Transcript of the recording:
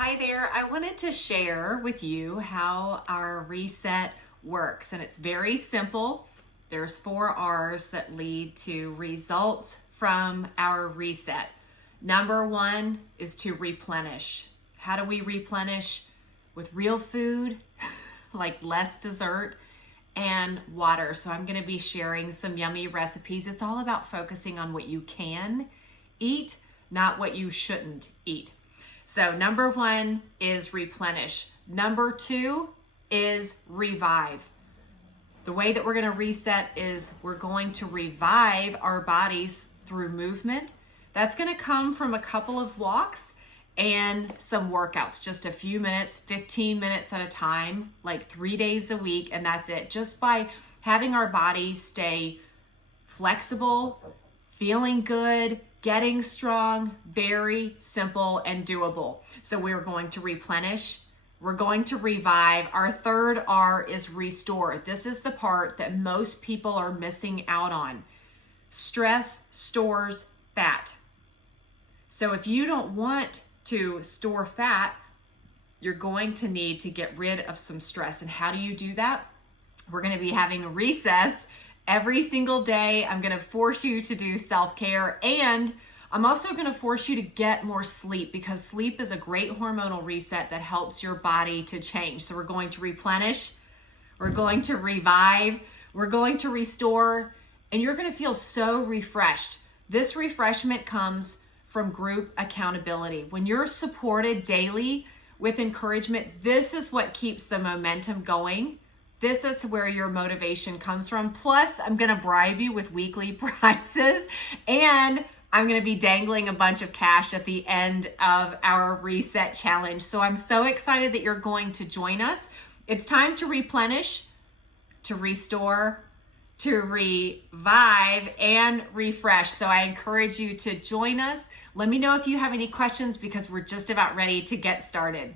Hi there. I wanted to share with you how our reset works, and it's very simple. There's 4 R's that lead to results from our reset. Number 1 is to replenish. How do we replenish? With real food, like less dessert, and water. So I'm going to be sharing some yummy recipes. It's all about focusing on what you can eat, not what you shouldn't eat. So number 1 is replenish. Number 2 is revive. The way that we're going to reset is we're going to revive our bodies through movement. That's going to come from a couple of walks and some workouts, just a few minutes, 15 minutes at a time, like 3 days a week, and that's it. Just by having our body stay flexible, feeling good, getting strong, very simple and doable. So we're going to replenish. We're going to revive. Our third R is restore. This is the part that most people are missing out on. Stress stores fat. So if you don't want to store fat, you're going to need to get rid of some stress. And how do you do that? We're going to be having a recess every single day. I'm going to force you to do self-care, and I'm also going to force you to get more sleep, because sleep is a great hormonal reset that helps your body to change. So we're going to replenish, we're going to revive, we're going to restore, and you're going to feel so refreshed. This refreshment comes from group accountability. When you're supported daily with encouragement, this is what keeps the momentum going. This is where your motivation comes from. Plus, I'm going to bribe you with weekly prizes, and I'm going to be dangling a bunch of cash at the end of our reset challenge. So I'm so excited that you're going to join us. It's time to replenish, to restore, to revive, and refresh. So I encourage you to join us. Let me know if you have any questions, because we're just about ready to get started.